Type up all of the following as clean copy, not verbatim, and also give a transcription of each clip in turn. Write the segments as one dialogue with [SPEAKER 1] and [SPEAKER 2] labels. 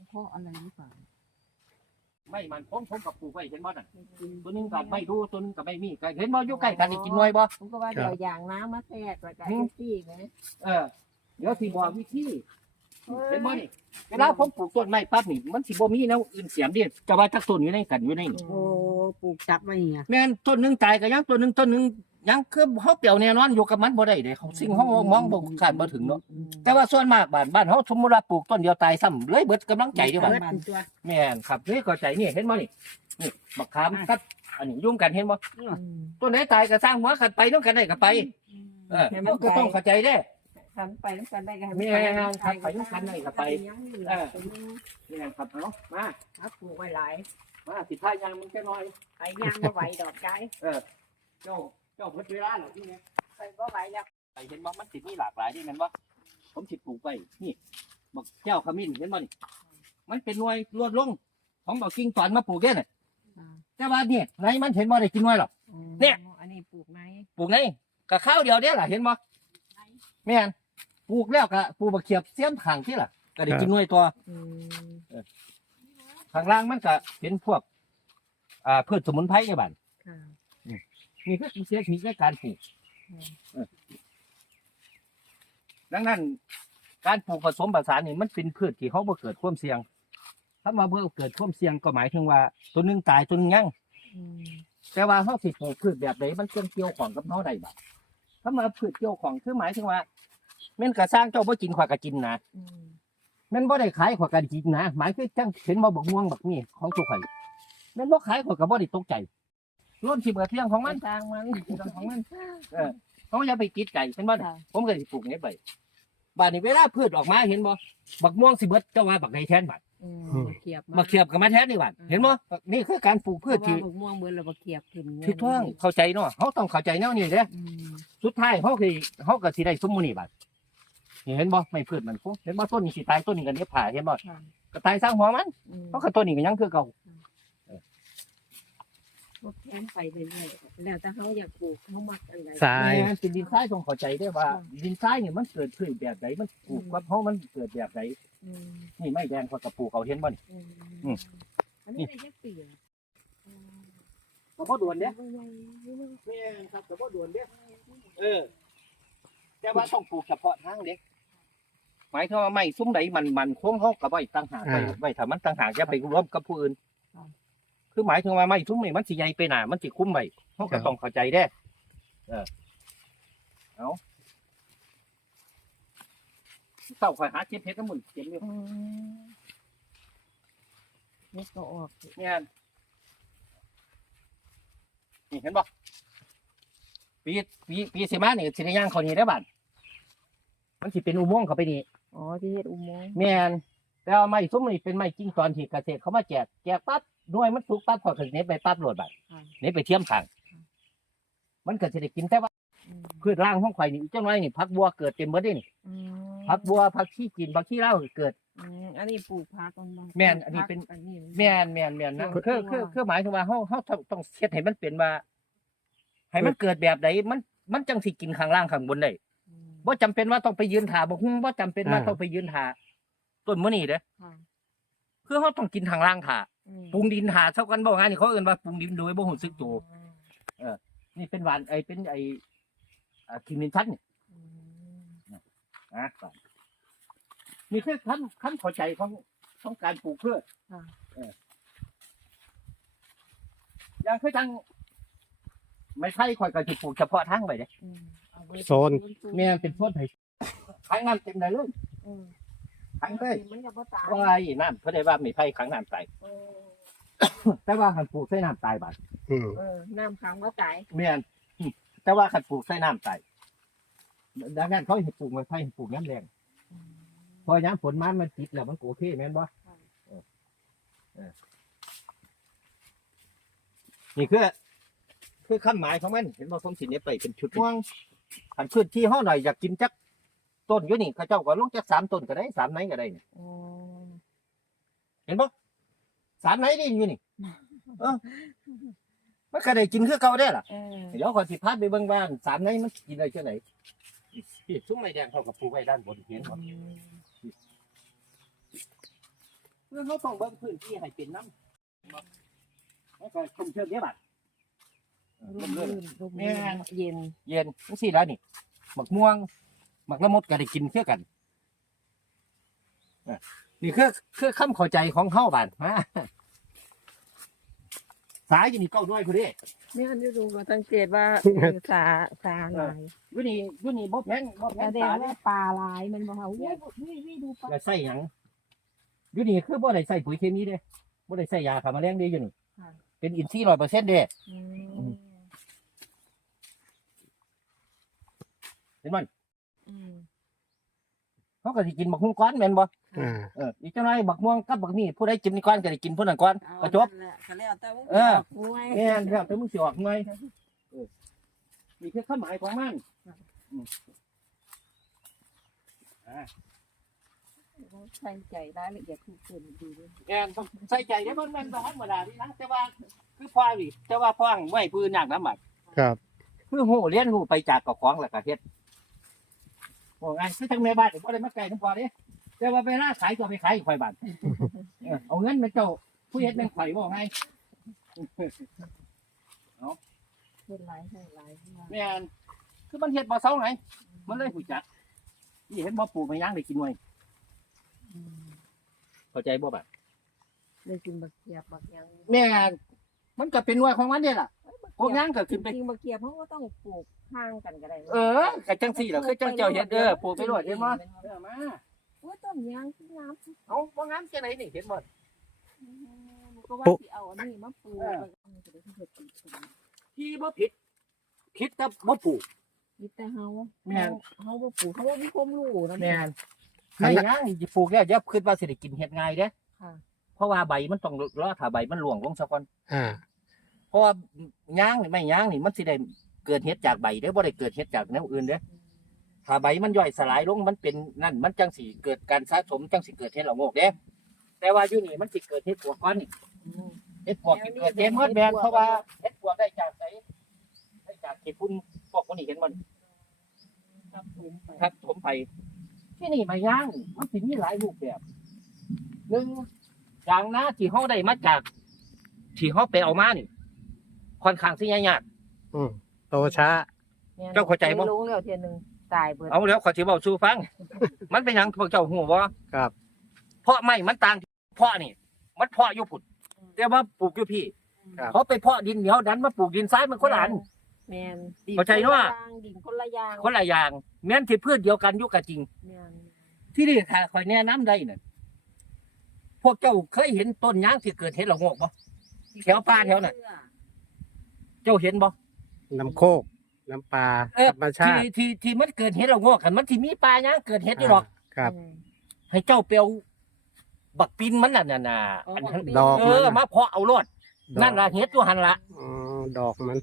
[SPEAKER 1] เพราะอะไรหรือเปล่า
[SPEAKER 2] ไม่มันผมกับปลูกไว้เห็นบ่น่ะตัวนึงกับไม่ดูตัวนึงกับไม่มีเห็นบ่อยู่ใกล้กันนี่กินน้อยบ่
[SPEAKER 1] ผมก็ว่าเดี๋ยวอย่างน้ำมาแทรกแล้วก็ที่นะ
[SPEAKER 2] เดี๋ยวสิบอกวิธีเห็นบ่นี่เวลาผมปลูกต้นไม้ปั๊บนี่มันสิบ่มีแนวอื่นเสียมดิจะว่าจักต้นอยู่ในกันอยู่ในนี่
[SPEAKER 1] โอ้ปลูกจับไว้เนี่ย
[SPEAKER 2] แม่นต้นนึงตายก็ยังต้นนึงยังคือเฮาเปลี่ยวแน่นอนอยู่กับมันบ่ได้เด้สิ่งเฮามองบ่คาดบ่ถึงเนาะแต่ว่าส่วนมากบ้านเฮาสมมุติว่าปลูกต้นเดียวตายซ้ำเลยเบิดกำลังใจเด้อบัดแม่นครับเลยเข้าใจนี่เห็นบ่นี่มะขามกัดอันนี้ยุ่งกันเห็นบ่ต้นไหนตายก็สร้างหัวกันไปนำกันได้ก็ไปมันก็ต้องเข้าใจเด้
[SPEAKER 1] ขันไปน้ำกันได้กัน
[SPEAKER 2] แม่นครับไปนำกันได้ก็ไปนี่ครับเนาะมา
[SPEAKER 1] ปลูกไว้หลาย
[SPEAKER 2] มาสิพายางมันแค่น้อย
[SPEAKER 1] ไปย่างบ่ไหวดอกใจ
[SPEAKER 2] เจ้าเพิ่นเวลาเหรอที่นี่
[SPEAKER 1] ไปบ่ไหวแล้ว
[SPEAKER 2] ไปเห็นบ่มันสิมีหลากหลายดิแม่นบ่ผมสิปลูกไปนี่บักแก้วขมิ้นเห็นบ่นี่มันเป็นหน่วยรวดลงของบักกิ่งตอนมาปลูกแค่น่ะแต่ว่าเนี่ยไหนมันเห็นบ่ได้กินหน่วยหรอกเนี่ย
[SPEAKER 1] อันนี้ปลูกไหน
[SPEAKER 2] ก็ข้าวเดียวเด้อล่ะเห็นบ่แม่นปลูกแล้วก็ปลูกบักเขียบเสียมข้างที่ล่ะก็ได้กินหน่วยตัวข้างล่างมันก็เป็นพวกพืชสมุนไพรในบ้านนี่คือเสียชีวิตในการปลูกดังนั้นการปลูกผสมผสานนี่มันเป็นพืชที่เขาบ่เกิดความเสี่ยงถ้ามาเพื่อเกิดความเสี่ยงก็หมายถึงว่าตัวนึงตายตัวนึงยังแต่ว่าเขาสิปลูกพืชแบบไหนมันเกี่ยวของกับเขาได้บ้างถ้ามาพืชเกี่ยวของคือหมายถึงว่าแม่นกระสร้างเจ้าบ่กินขวากระกินนะแม่นบ่ได้ขายขวากระกินนะหมายคือจังเห็นบ่บักม่วงบักนี่ของตัวไข่แม่นบ่ขายขวากระบ่ได้ตกใจร่นสิเบิดเที่ยงของมัน
[SPEAKER 1] ทางมัน
[SPEAKER 2] ของมันเขาอย่าไปกิดไก่เป็นบ่ผมก็สิปลูกนี้ไปบาดนี้เวลาพืชออกมาเห็นบ่บักม่วงสิเบิดเจ้าว่าบักใดแทนบาดมาเขียบกับมาแทนนี่บาดเห็นบ่นี่คือการปลูกพืชที่
[SPEAKER 1] บักม่วงเบิดแล้วบักเขียบขึ้น
[SPEAKER 2] ถูกต้องเข้าใจเนาะเขาต้องเข้าใจแนวนี้เด้สุดท้ายเขาก็สิได้สมมุตินี่บาดเห็นบ่ไม่พืชมันเห็นบ่ต้นนี้สิตายต้นนี้ก็เนี้ยผ่าเห็นบ่ก็ตายสร้างหัวมันเพราะต้นนี้ก็ยังคือเก่า
[SPEAKER 1] แทนไปเรื่อยๆแล้วแต่เขาอยากปลูกเขามักอะไร
[SPEAKER 2] ทรายเป็นดินทรายต้องเข้าใจได้ว่าดินทรายเนี่ยมันเกิดขึ้นแบบไหนมันปลูกกับเขามันเกิดแบบไหนนี่ไม่แดงพอกระปลูกเขาเห็นบ่นี่
[SPEAKER 1] อันนี้ได้ยักษ์เปีย
[SPEAKER 2] กระเพาะด่วนเนี่ยแม่ครับกระเพาะด่วนเนี่ยแต่ว่าต้องปลูกเฉพาะทางเด็กหมายถึงว่าไม่ซุ้มไหนมันโค้งเขากับไว้ต่างหากไว้ถ้ามันต่างหากจะไปร่วมกับผู้อื่นคือหมายถึงว่าไม่ทุ่มไม่มันสิใหญ่ไปหนามันสิคุ้มไปเขาก็ต้องเข้าใจได้เอาเต่าคอยหาเจ็บเพชรน้ำมันเจ็บอยู่
[SPEAKER 1] นี่ก็ออก
[SPEAKER 2] เนี่ยนี่เห็นบ่ปีเสมาเนี่ยสิได้ย่างเขานี่ได้บ้านมันสิเป็นอุโมงค์เขาไปนี่
[SPEAKER 1] ที่เฮ็ดอุโมงค์
[SPEAKER 2] แม่นแต่ว่าไม้ซุ้มนี่เป็นไม้จิ้งจอนที่เกษตรเขามาแจกปั๊บด้วยมันสุกปั๊บพอถึงนี้ไปปั๊บโหลดบัดนี่ไปเทียมขางมันเกิดจะได้กินแต่ว่าพืชร่างห้องไข่นี่จังไรนี่ผักบัวเกิดเต็มหมดนี่ผักบัวผักขี้กินผักขี้เหล้าเกิด
[SPEAKER 1] อันนี้ปลูกผัก
[SPEAKER 2] แม่นอันนี้เป็นแม่นนะคือหมายถึงว่าเขาต้องเช็ดให้มันเป็นว่าให้มันเกิดแบบไหนมันจังสิกินข้างล่างข้างบนได้ว่าจำเป็นว่าต้องไปยืนถาบ่หุ้งว่าจำเป็นว่าต้องไปยืนถาต้นมะนี่เด้อคือเขาต้องกินทางล่างถาปรุงดินถาเท่ากันบ่งานนี่เขาเอิ้นว่าปรุงดินโดยบ่หูสึกตัวนี่เป็นหวานเป็นคิมินชันนี่นี่คือขั้นเข้าใจของการปลูกพืชอย่างคือจังไม่ใช่ข่อยก็จะปลูกเฉพาะทางไปเด้
[SPEAKER 3] โซน
[SPEAKER 2] เนี่ยเป็นโซนไผ่ขายงานเต็มได้เลยขังเลยว่าไอ้น้ำเขาได้ว่าไม่ไผ่ขังน้ำตายแต่ว่าขันปลูกใส่น้ำตายบาด
[SPEAKER 1] น้ำขังก็ตาย
[SPEAKER 2] เมียนแต่ว่าขันปลูกใส่น้ำตายดังนั้นเขาเห็นปลูกไม่ไผ่ปลูกน้ำแรงพอย้ำฝนมันติดแล้วมันโอเคแม่นบ่นี่คือคำหมายของมันเห็นบ่สมศิลป์เนี่ยไปเป็นชุดม่วงขันพื้นที่ห้องหน่อยอยากกินจักต้นอยู่นี่ข้าเจ้าก็ลงจาก3 ต้นก็ได้3 ไหนก็ได้เนี่ยเห็นปะ3 ไหนได้อยู่นี่มันก็ได้กินคือเก่าได้ล่ะเดี๋ยวขอสิพาไปเบิ่งบ้าน3 ไหนมันกินได้จังไหนพี่ซุ้มไม้แดงเขากับปลูกไว้ด้านบนเห็นบ่เพื่อเขาต้องเบิ่งพื้นที่ให้เป็นน้ำแล้วก็ชุ่มเชิญเนี้ยบัด
[SPEAKER 1] ร่มรื่นร่มรื่นเย็น
[SPEAKER 2] เย็นจังซี่แล้วนี่หมักม่วงหมักละมดก็ได้กินเคือกันนี่คือคำเข้าใจของเฮาบ้านมาสายอยู่นี่เก้าด้วยพุ่นเด้
[SPEAKER 1] นี่อันนี้ดูก็สังเกตว่าสาลาย
[SPEAKER 2] อยู่นี่บ่แพง
[SPEAKER 1] แสดง
[SPEAKER 2] สา
[SPEAKER 1] ว่าปลาลายมันบ่ค่ะวิดูปลา
[SPEAKER 2] แล้วใส่หยังอยู่นี่คือบ่ได้ใส่ปุ๋ยเคมีเด้บ่ได้ใส่ยาฆ่าแมลงเด้อยู่นี่เป็นอินทรีย์ 100% เด้เห็นบ่เขาก็สิกินบักฮุ้งก้อนแม่นบ่อีกจังได๋บักม่วงกับบักนี่ผู้ใดกินนี่ก้อนก็ได้กินผู้นั้นก้อนก็จบ
[SPEAKER 1] ก็แล้วแต่ว่า
[SPEAKER 2] แม่นแล้วแต่มึงสิออกหน่อยนี่คือความหมายของมัน
[SPEAKER 1] ใส่ใจรายละเอียดทุกคนดีด้วย
[SPEAKER 2] แม่นต้องใส่ใจได้บ่แม่นบ่ธรรมดานี่นะแต่ว่าคือพ่อนี่แต่ว่าพ่อไว้ปืนยากนำบัด
[SPEAKER 3] ครับ
[SPEAKER 2] คือฮู้เรียนรู้ไปจากเจ้าของแล้วก็เฮ็ดโอ้ไงคือจังแม่บ้านบ่ได้มาไกลนำพ่อเด้แต่ว่าเวลาขายก็ไปขายอีกข่อยบ้านเอาเงินมาเจ้าผู้เฮ็ดแม่งข่อยบ่ไง
[SPEAKER 1] เป็นหลาย
[SPEAKER 2] แม่นคือมันเฮ็ดบ่เซาไงมันเลยหูจักนี่เห็นบ่ปลูกไม่ย่างได้กินไว้เข้าใจบ่บัด
[SPEAKER 1] ได้กินบักเกียบบักยัง
[SPEAKER 2] แม่นมันก็เป็นวัยของมันเด้ล่ะพวกย่างก็ขึ้นไป
[SPEAKER 1] จริงบักเกียบเขาก็ต้องปลูกห่างกันก็ได้
[SPEAKER 2] ก็จังซี่ล่ะคือจังเจ้าเฮ็ดปลูกไปโลดเห็นบ่มา
[SPEAKER 1] โอ้ต้นยางน้ำ
[SPEAKER 2] เอาบ่งามจังได๋นี่เห็นบ่
[SPEAKER 1] ก็ว่าสิเอาอันนี้มาปลูก
[SPEAKER 2] ที่บ่ผิดคิดแต่บ่ปลูก
[SPEAKER 1] มีแต่เฮา
[SPEAKER 2] แม่น
[SPEAKER 1] เฮาบ่ปลูกเขาบ่มีความรู้นะ
[SPEAKER 2] แม่นไม่ย่างสิปลูกแล้วอย่าคิดว่าสิได้กินเฮ็ดง่ายเด้
[SPEAKER 1] ค่ะ
[SPEAKER 2] เพราะว่าใบมันต้องรอถ้าใบมันร่วงลงซะก่อน
[SPEAKER 3] อ่า
[SPEAKER 2] เพราะว่าย่างนี่ไม่ย่างนี่มันสิได้เกิดเฮ็ดจากใบเด้อบ่ได้เกิดเฮ็ดจากแนวอื่นเด้อถ้าใบมันย่อยสลายลงมันเป็นนั่นมันจังสิเกิดการสะสมจังสิเกิดเฮ็ดละโงกเด้แต่ว่าอยู่นี่มันสิเกิดเฮ็ดปวกก่อนนี่เฮ็ดปวกสิเกิดเต็มหมดแม่นเพราะว่าเฮ็ดปวกได้จากไสได้จากขี้ฝุ่นพวกนี้เห็นบ่ ครับผมไปที่นี่มาย่างมันสิมีหลายรูปแบบหนึ่งอย่างนะที่เขาได้มาจากที่เขาไปเอามานี่ค่อนข้างสิยาก
[SPEAKER 3] โตช้า
[SPEAKER 2] เจ้าเข้าใจบ่
[SPEAKER 1] ลงแล้วเทียนึงตายเบิด
[SPEAKER 2] เอาแล้วขอสิเว้าสู่ฟัง มันเป็นหยังพวกเจ้าฮู้บ่
[SPEAKER 3] ครับ
[SPEAKER 2] เพราะไม่มันต่างเพาะนี่ มันเพาะอยู่พุ่นแต่ว่าปลูกอยู่พี่
[SPEAKER 3] ครับ
[SPEAKER 2] เขาไปเพาะดินเหนียวดันมาปลูกดินทรายมันคนละอัน
[SPEAKER 1] แม่น
[SPEAKER 2] เข้าใจเนาะ
[SPEAKER 1] ดินคนละอย่าง
[SPEAKER 2] คนละอย่างแม้นที่พืชเดียวกันอยู่ก็จริง
[SPEAKER 1] แม่น
[SPEAKER 2] ที่นี่ถ้าคอยแนะนำได้น่ะพวกเจ้าเคยเห็นต้นยางที่เกิดเห็ดละโงกบ่แถวป่าแถวน่ะเจ้าเห็นบ่
[SPEAKER 3] น้ำโคก น้ำปลาธรรมชาติ
[SPEAKER 2] ที่มันเกิดเห็ดละโงกกันมันที่มีป่ายางเกิดเห็ดอยู่หรอก
[SPEAKER 3] ครับ
[SPEAKER 2] ให้เจ้าเปียวบักปินมันน่ะน่ะอันนั้น
[SPEAKER 3] ดอกมันน่ะ
[SPEAKER 2] มาเพาะเอารอดนั่นล่ะเห็ดอยู่หั่นล่ะ
[SPEAKER 3] อ๋อดอกมัน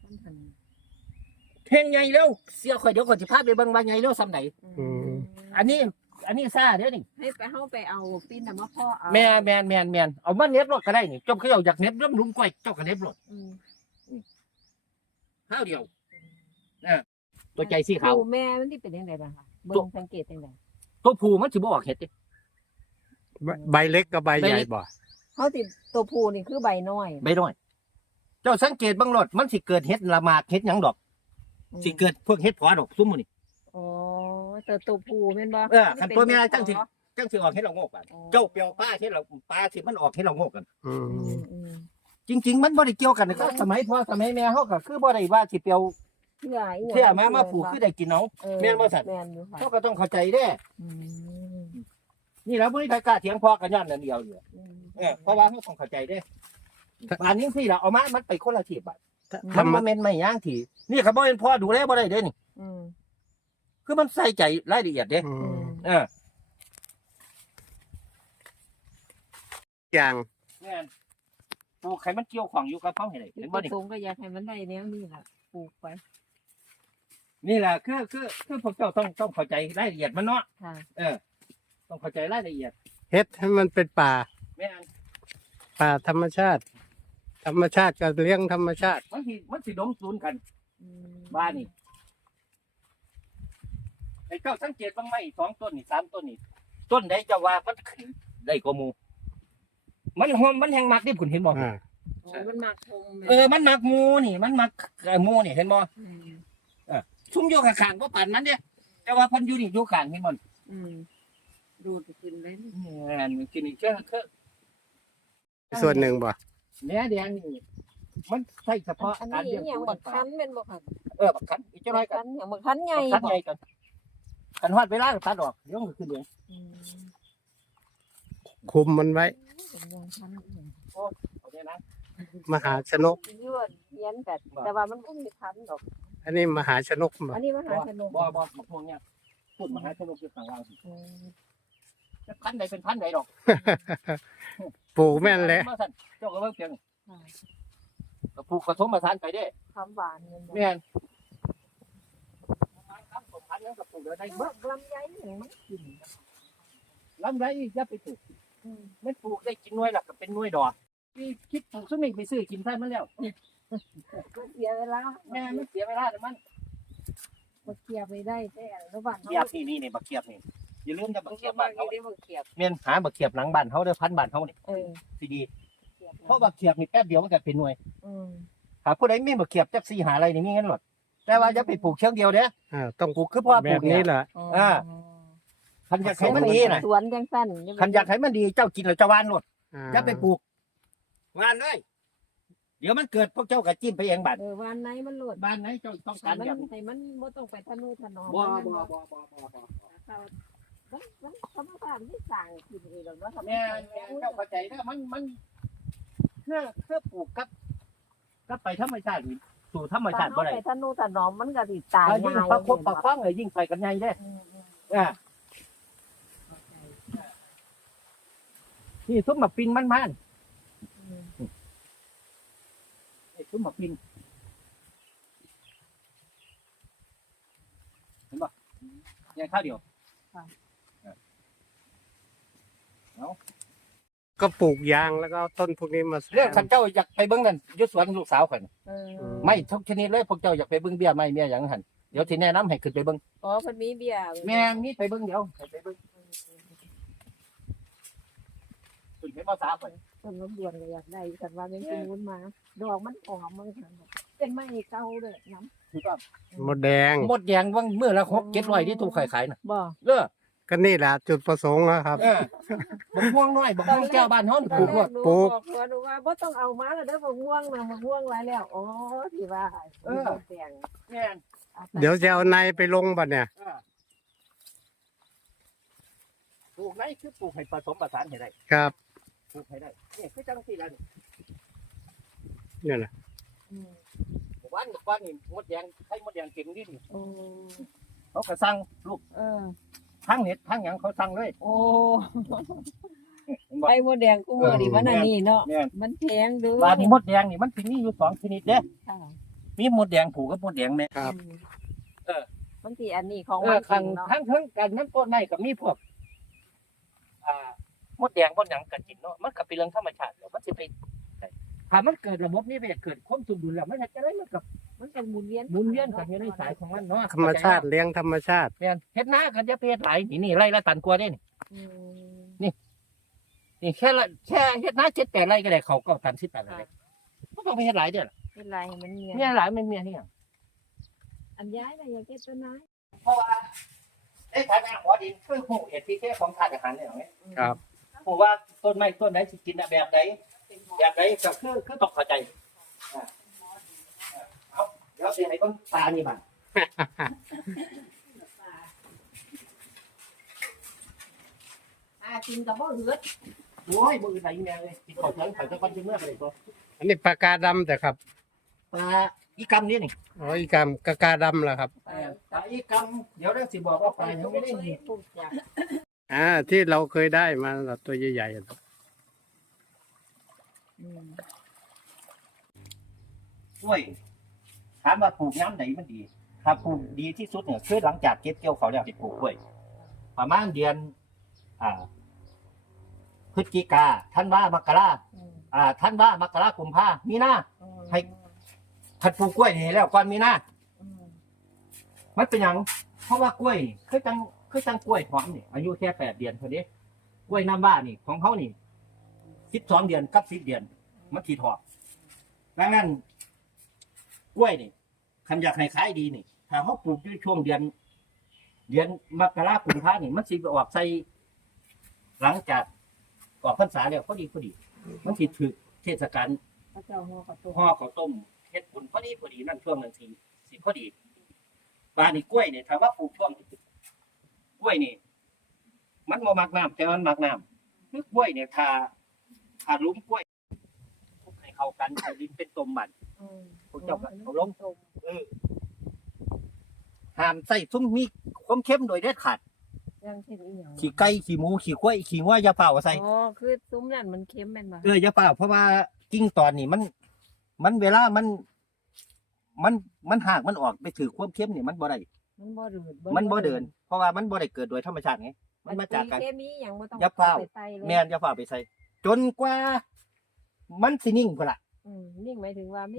[SPEAKER 2] เพ่งใหญ่แล้วเสียข่อยเดี๋ยวข่อยสิพาไปเบิ่งว่าใหญ่แล้วซำไหน อันนี้ซ่าเด้อนี่
[SPEAKER 1] ให้ไปเฮาไปเอาปิ้นน่ะมาพ่อเอา
[SPEAKER 2] แม่นเอามาเน็บรถก็ได้นี่เจ้าเขาอยากเน็บเรื่องลุมก้อยเจ้าก็เน็บรถ
[SPEAKER 1] อืม
[SPEAKER 2] ข้าวเดียวตัวใจสีขาว
[SPEAKER 1] ดูแม่มันที่เป็นยังไงบ้างคะเบิ่งสังเกตยังไง
[SPEAKER 2] ตัวผู้มันสิบ่ออกเห็ดดิ
[SPEAKER 3] ใบเล็กกับใบใหญ่บ่
[SPEAKER 1] เขาติดตัวผู้นี่คือใบน้อย
[SPEAKER 2] ใบน้อย เจ้าสังเกตเบางรถมันสิเกิดเห็ดละหมากเห็ดหยังดอกสิเกิดพวกเห็ดผอดอกซุ่มมื้อนี่
[SPEAKER 1] อ๋อแต่ตัวผู้แม่นบ่
[SPEAKER 2] คันตัวแม่จังสิออกเห็ดละโงกบาดเจ้าเปียวป้าเห็ดละปลาสิมันออกเห็ดละโงกกัน จริง ๆ มันบ่ได้เกี่ยวกันนะครับสมัยพ่อสมัยแม่เฮาก็คือบ่ได้ว่าสิเปียว
[SPEAKER 1] เพื่ออีหยัง
[SPEAKER 2] เที่ยมาปลูกคือได้กินเอา แม่นบ่สัตว์
[SPEAKER 1] แม่นอยู่ค่ะ
[SPEAKER 2] เขาก็ต้องเข้าใจเด้
[SPEAKER 1] อืม
[SPEAKER 2] นี่ล่ะบ่มีใครกล้าเถียงพ่อกันย้อนนั่นเดียวอยู่
[SPEAKER 1] อืม
[SPEAKER 2] เพราะว่าเฮาต้องเข้าใจเด้บานนี้สิล่ะเอามามันไปคนละที่บาด
[SPEAKER 3] ธร
[SPEAKER 2] มัน
[SPEAKER 3] รม
[SPEAKER 2] บ่แม่นไม่ย่างที่นี่ก็บ่เป็นพ่อดูแลบ่ได้เด้นี่
[SPEAKER 1] อืม
[SPEAKER 2] คือมันใส่ใจรายละเอียดเด้
[SPEAKER 3] อื
[SPEAKER 1] อื
[SPEAKER 3] ม
[SPEAKER 1] ม
[SPEAKER 3] อย่าง
[SPEAKER 2] แม่นปลูกให้มันเกี่ยวข้องอยู่กับเฮาให้ได้
[SPEAKER 1] จุด
[SPEAKER 2] เห็น
[SPEAKER 1] ป
[SPEAKER 2] บ่
[SPEAKER 1] ระ
[SPEAKER 2] นี่
[SPEAKER 1] สงค์ก็อยากให้มันได้แนวนี้ล่ะปลูกไป
[SPEAKER 2] นี่แหละคือพวกเจ้าต้องเข้าใจรายละเอียดมันเนาะ
[SPEAKER 1] ค่ะ
[SPEAKER 2] ต้องเข้าใจรายละเอียด
[SPEAKER 3] เฮ็ดให้มันเป็นป่า
[SPEAKER 2] แม่น
[SPEAKER 3] ป่าธรรมชาติ ธรรมชาติก็เลี้ยงธรรมชาติ
[SPEAKER 2] มันสิดมสูนกัน
[SPEAKER 1] อืม
[SPEAKER 2] บ้านนี่ไอ้เจ้าสังเกตบ้างไหม2ต้นนี่3ต้นนี่ต้นใดเจ้าว่ามันขึ้นได้กว่าหมู่มันหอมมันแห้งมักที่คุณเห็นบ่
[SPEAKER 3] อ่า
[SPEAKER 1] โอ้มันมักคง
[SPEAKER 2] มันมักหมูนี่มันมักหมูนี่เห็นบ่ซุ่มอยู่ข้างๆบ่ปานนั้นเด้แต่ว่าเพิ่นอยู่นี่อยู่ข้างเห็นบ่
[SPEAKER 1] ดูดขึ้นเลย
[SPEAKER 2] นี่กินนี่คือ
[SPEAKER 3] ส่วนหนึ่งบ่
[SPEAKER 2] เนื้อแดงนี่มันใช้เฉพาะ
[SPEAKER 1] อัน
[SPEAKER 2] การ
[SPEAKER 1] นี้
[SPEAKER 2] เลี้ยง
[SPEAKER 1] อย่างบักคันเป็นบักคัน
[SPEAKER 2] บักคันอีกเจ้าน้อยกั
[SPEAKER 1] คันอย่างบักคันใหญ่
[SPEAKER 2] คันใหญ่กันคันฮอดเวลาก็ตัดออกเดี๋ยวมันขึ้นเอง
[SPEAKER 3] คุมมันไว้
[SPEAKER 2] เอาเนี่ยนะ
[SPEAKER 3] มหาชนก
[SPEAKER 1] ยวดเยียนกันแต่ว่ามันไม่มีคันดอก
[SPEAKER 3] อันนี้มหาชนกบ่
[SPEAKER 1] อันนี้มหาชนก
[SPEAKER 2] บ่บักพวกเนี้ยพูดมหาชนกอยู่ข้างล่างจะพันใดเป็นพันใดดอก
[SPEAKER 3] ปลูกแม่นแหละ
[SPEAKER 2] มาสั่นเจ้าก็เบิ่งเพียงก็ปลูกผสมผสานไปเด้
[SPEAKER 1] คำหวานเงิน
[SPEAKER 2] แม่นครับผมพันนั้นก็ปลูกได้เบิด
[SPEAKER 1] ลำไยอย่างมันกิน
[SPEAKER 2] ลำไรอย่าไปปลูกมันปลูกได้กินหน่วยละก็เป็นหน่วยดอกที่คิดปลูกซุนี่ไปซื้อกินใช่มันแล้ว
[SPEAKER 1] ก็เสียเวลา
[SPEAKER 2] แม่มันเสียเวลาแต่มัน
[SPEAKER 1] บักเขียบไปได้แต่ระหว่าง
[SPEAKER 2] เขียบนี่บักเขียบนี่อย่าลืมจะบักเขียบบ้าน
[SPEAKER 1] เขา
[SPEAKER 2] เขา
[SPEAKER 1] ได้บักเขียบ
[SPEAKER 2] เมียนหาบักเขียบหลังบ้านเขาเด้อพันบ้านเขานี่สิดีเพราะบักเขียบนี่แป๊บเดียวมันก็เป็นหน่วยหาผู้ใดมีบักเขียบจัก4หาอะไรนี่มีเงินหลดแต่ว่าอย่าไปปลูกเชิงเดียวเด้อ
[SPEAKER 3] ต้อง
[SPEAKER 2] ปลูกคือพ่อ
[SPEAKER 3] แบ
[SPEAKER 2] ปลู
[SPEAKER 3] บ
[SPEAKER 2] ก
[SPEAKER 3] นี้
[SPEAKER 2] นี่
[SPEAKER 3] แหละ
[SPEAKER 2] คันอยากให้มันดีน่ะ
[SPEAKER 1] สวนจังสั้น
[SPEAKER 2] คันอยากให้มันดีเจ้ากินแล้วเจ้าวานหลด
[SPEAKER 3] อ่า
[SPEAKER 2] อย่าไปปลูกวานเลยเดี๋ยวมันเกิดพวกเจ้าก็จิ้มไปเองบัด
[SPEAKER 1] วันไหนมันหลุด
[SPEAKER 2] บ้านไหนเจ้าต้อง
[SPEAKER 1] แต่
[SPEAKER 2] การ
[SPEAKER 1] มัน
[SPEAKER 2] แบบนี้
[SPEAKER 1] แต่มันบ่ต้องไปทะนุถนอม
[SPEAKER 2] บ่
[SPEAKER 1] มันธรรมชาติที่สั่งกินเองแล้วเนาะ
[SPEAKER 2] แม่เจ้าเข้าใจเด้อมันเพื่อปลูกกับไปธรรมชาตินี่สู่ธรรมชาติบ่ได้
[SPEAKER 1] ไปทะนุถนอมมันก็สิตาย
[SPEAKER 2] ถ้ายิ่ง
[SPEAKER 1] ง่าย
[SPEAKER 2] ประคบประคองเลยยิ่งไปกันใหญ่เด้นี่ซุปหมักปินมันนี่ซุปหมักปินเห็นป่ะยังข้าวเดียว
[SPEAKER 3] ก็ปลูกยางแล้วก็เอาต้นพวกนี้มาแซ
[SPEAKER 2] เรื่อง
[SPEAKER 3] ม
[SPEAKER 2] ขันเจ้าอยากไปเบิ้งนั่นยุสวนลูกสาวข่อยไม่ทุกชนิดเลยพวกเจ้าอยากไปเบิ้งเบี้ยไม่เบี้ยอย่างหันเดี๋ยวที่แนะนำให้ขึ้นไปเบิ้ง
[SPEAKER 1] อ๋อมันมีเบียร์
[SPEAKER 2] แม่นี่ไปเบิ้งเดี๋ยวไปเบิ้งคุณเป็นภาษาข่อย
[SPEAKER 1] ต้นลำดวนก็อยากได้แต่ว่าเป็นกินวุ้นมาดอกมันออกมันเป็นไม้เก่าเลยน้ำ
[SPEAKER 2] ถูกต้อง
[SPEAKER 3] มดแดง
[SPEAKER 2] หมดแดงว่างเมื่อละ600-700ที่ตู้ขายน่ะ
[SPEAKER 1] บ่
[SPEAKER 3] ก็นี่แหละจุดประสงค์นะครับ
[SPEAKER 2] บักม่วงน้อยบักม่วงแก้วบ้านเฮานี่ปลูกรวด
[SPEAKER 3] ปลูก
[SPEAKER 1] หนูว่าบ่ต้องเอามาแล้วเด้อบ่ง่วงนะบ่ง่วงหลายแล้วอ๋อที่ว่าแดง
[SPEAKER 2] แม่น
[SPEAKER 3] เดี๋ยวจะเอาในไปลงบัดเนี่ย
[SPEAKER 2] ปลูกไหนคือปลูกให้ผสมผสานให้ได้
[SPEAKER 3] ครับ
[SPEAKER 2] ปลูกให้ได้นี่คือจังซี่ล่ะนี่
[SPEAKER 3] นี่แหละ
[SPEAKER 2] วันนี่มดแดงไข่มดแดงเก่งนี่นี่
[SPEAKER 1] โอ้
[SPEAKER 2] เขาก็สั่งลูก
[SPEAKER 1] เออ
[SPEAKER 2] ทั้งเน็ตทั้งหยังเขาสั่งเลย
[SPEAKER 1] โอ้
[SPEAKER 2] เห็นบ่
[SPEAKER 1] ไข่มดแดงกูมื้อนี่มันอันนี้เนาะ
[SPEAKER 2] แม่น
[SPEAKER 1] มันแพงเด้อ
[SPEAKER 2] บ้านนี้มดแดงนี่มันสิมีอยู่2ชนิดเด้มีมดแดงผูกกับมดแดงแม่
[SPEAKER 3] ครับ
[SPEAKER 1] มันสิอันนี้ของมัน
[SPEAKER 2] ข้าง
[SPEAKER 1] เนาะ
[SPEAKER 2] ทั้งกันมันต้นไม้ก็มีพวกมดแดงมดหยังก็กินเนาะมันก็เป็นเรื่องธรรมชาติแล้วมันสิไปถ้ามันเกิดระบบนี้ไปเกิดความสมดุลแล้วมันจะได้มันกับ
[SPEAKER 1] มันจะหมุนเวียน
[SPEAKER 2] หมุนเวียนกันอยู่ในสายของมันเนาะ
[SPEAKER 3] ธรรมชาติเลี้ยงธรรมชาติ
[SPEAKER 2] แม่นเฮ็ดนากันจะไปเฮ็ดหลายนี่ไร่ละตันกว่าเด้นี่แค่เฮ็ดนา7-8ไร่ก็ได้เขาก็ตัน10ตันเลยบ่ต้องไปเฮ็ดหลายเด้อ
[SPEAKER 1] เป็นไรมันเมีย
[SPEAKER 2] เมียหลายมันเมียนี่หยัง
[SPEAKER 1] อันย้ายไปอยากเก็บต้นไม้
[SPEAKER 2] เพราะว่าไอ้ฐานะหัวดินคือฮู้เอทีเคของธาตุอาหารเนี่ยไง
[SPEAKER 3] ครับ
[SPEAKER 2] ฮู้ว่าต้นไม้ต้นใดสิกินแบบใดก็คือต้องเข้าใจเอาเดี๋ยวสิให้เบิ่งปลานี่บัด
[SPEAKER 1] กินกับบ่เหลือ
[SPEAKER 2] โอ้ยบ่อื่นใดแม่เลยสิเข้าถึงข่อยก็ก่อนสิเมื่อเลยตัว
[SPEAKER 3] อันนี้ปากกาดำแต่ครับ
[SPEAKER 2] ปลาอีกำนี่นี่
[SPEAKER 3] อ๋ออีกากากาดำเหรอครับ
[SPEAKER 2] ปลาอีกำเดี๋ยวเราสิบอกว่าปลายังไม่ได้นี่
[SPEAKER 1] ปลูกจาก
[SPEAKER 3] ที่เราเคยได้มาตัวใหญ่ๆ
[SPEAKER 2] กล้วยถามว่าปลูกย้ำไหนมันดีถ้าปลูกดีที่สุดเนี่ยคือหลังจากเก็บเกี่ยวเขาแล้วสิปลูกกล้วยประมาณเดือนพฤศจิกาธันวามกราธันวามกรากุมภามีนาผัดปลูกกล้วยนี่แล้วก่อนมีนามันเป็นหยังเพราะว่ากล้วยคือจังกล้วยหอมนี่อายุแค่8 เดือนเท่านี้กล้วยน้ำว้านี่ของเขานี่ 12 เดือนกับ10 เดือนมันสิถอดดังนั้นกล้วยนี่คันอยากให้ขายดีนี่ถ้าเฮาปลูกอยู่ช่วงเดือนมกราคมกุมภานี่มันสิออกใส่หลังจากออกพรรษาแล้วพอดีมันสิถึกเทศกาล
[SPEAKER 1] พระเจ้าห่อข้าวต้ม
[SPEAKER 2] ห่อข้าวต้มเฮ็ดบุญพอดีนั่นช่วงนั้นสิพอดีบ้านนี่กล้วยนี่ถ้าว่าปลูกช่วงกล้วยนี่มันบ่มักน้ำแต่มันมักน้ำคือกล้วยเนี่ยถ้าหลุมกล้วยคลุกให้เข้ากันใส่ดินเป็นต้มบัด พวกเจ้าก็เอาลง ห้ามใส่ซุ้มมีความเข้มโดยเด็ดขาด
[SPEAKER 1] ยังเช่นอีหยัง
[SPEAKER 2] ขี้ไก่ขี้หมูขี้ควายขี้งัวอย่าเปล่าเอาใส่
[SPEAKER 1] อ๋อคือซุ้มนั่นมันเค็มแม่นบ่
[SPEAKER 2] อย่าเปล่าเพราะว่ากิ่งตอนนี่มันเวลามันหากมันออกไปถือความเข้มนี่มันบ่ได้
[SPEAKER 1] มันบ่เดิน
[SPEAKER 2] มันบ่เดิน เพราะว่ามันบ่ได้เกิดโดยธรรมชาติไงมันมาจากการ
[SPEAKER 1] เคมีหยังบ่ต้อง
[SPEAKER 2] อย่าเฝ้า
[SPEAKER 1] ไปใส่เลย
[SPEAKER 2] แม่นอย่าเปล่าไปใส่จนกว่ามันสินิ่งพุ่นล่ะ
[SPEAKER 1] นิ่งหมายถึงว่ามี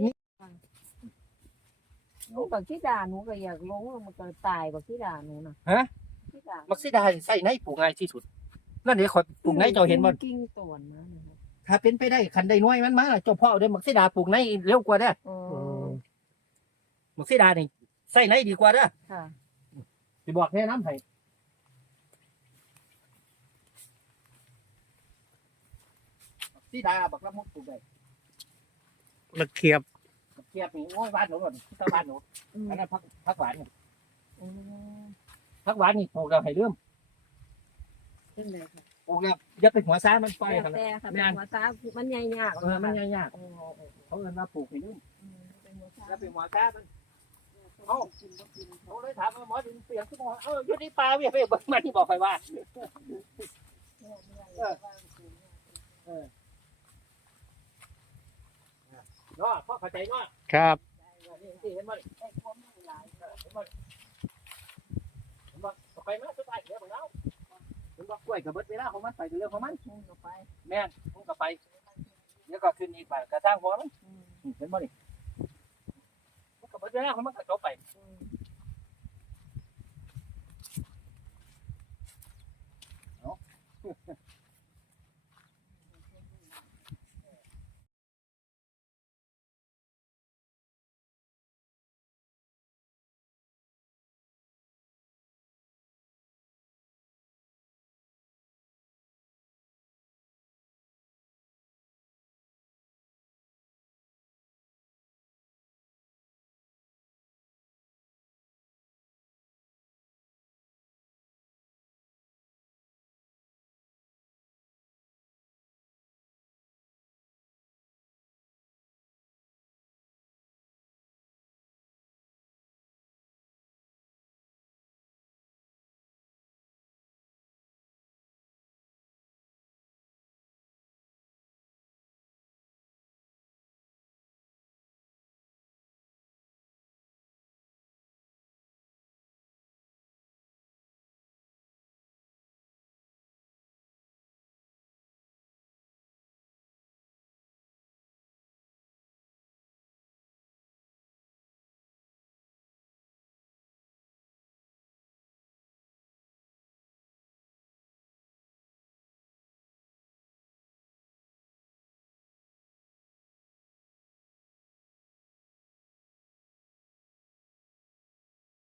[SPEAKER 1] หนูบักที่ดาหนูก็อยากลงมันก็ตายบักที่ดาหนูน่ะ
[SPEAKER 2] ฮะ
[SPEAKER 1] ที่ดา
[SPEAKER 2] มักสิได้ใส่ในปลูกง่ายที่สุดนั่นเดี๋ยวขอยปลูกในเจ้าเห็นบ่
[SPEAKER 1] กิ้งต้นนะนะครับ
[SPEAKER 2] ถ้าเป็นไปได้คันได้น้อยมันมาเจ้าพ่อเอาได้มักสิดาปลูกในเร็วกว่าเด้อ
[SPEAKER 1] อ๋อ
[SPEAKER 2] มักสิดานี่ใส่ในดีกว่าเด้อ
[SPEAKER 1] ค่ะ
[SPEAKER 2] สิบอกแนะนำให้สีดาบักละมุดปลูกได้
[SPEAKER 3] มะเขียบ
[SPEAKER 2] บักเกียบนี่โอ้ยบ้านหนูก่อนที่บ้านหนูอันนั้นพักหวานนี่
[SPEAKER 1] อืม
[SPEAKER 2] พักหวานนี่ปลูกแล้วให้เริ่ม
[SPEAKER 1] เป็นไงค่ะ
[SPEAKER 2] ปลูกแล้วอย่าไปหัวซ้ายมันไป
[SPEAKER 1] แล้ว
[SPEAKER 2] ครับ
[SPEAKER 1] แต่ค่ะ
[SPEAKER 2] แม่
[SPEAKER 1] เป็นหัวตามันใหญ่ยาก
[SPEAKER 2] มันยาก
[SPEAKER 1] โอ้โห
[SPEAKER 2] ๆเขาเอิ้นว่าปลูกให้เริ่ม
[SPEAKER 1] เป็นหัวตา
[SPEAKER 2] อย่าไปหัวซ้ายมันเขาเลยถามว่าหมอดินเปียกที่บอกอยู่ในป่าเวียไปเบิ่งมันที่บอกไปว่าเนาะพ่อเข้าใจเนาะ
[SPEAKER 3] ครับ
[SPEAKER 2] นี่เห็นบ่นี่เห็นบ่ไปมาสบายเดี๋ยวแล้วเห็นบ่กล้วยกับเบิดเวลาของมันไปเรื่องของมัน
[SPEAKER 1] ไป
[SPEAKER 2] แม่นมันก็ไปเดี๋ยวก็ขึ้นอีกไปกระสร้างหัวมันเห็นบ่นี่มันก็เบิดเวลาของมันก็จบไป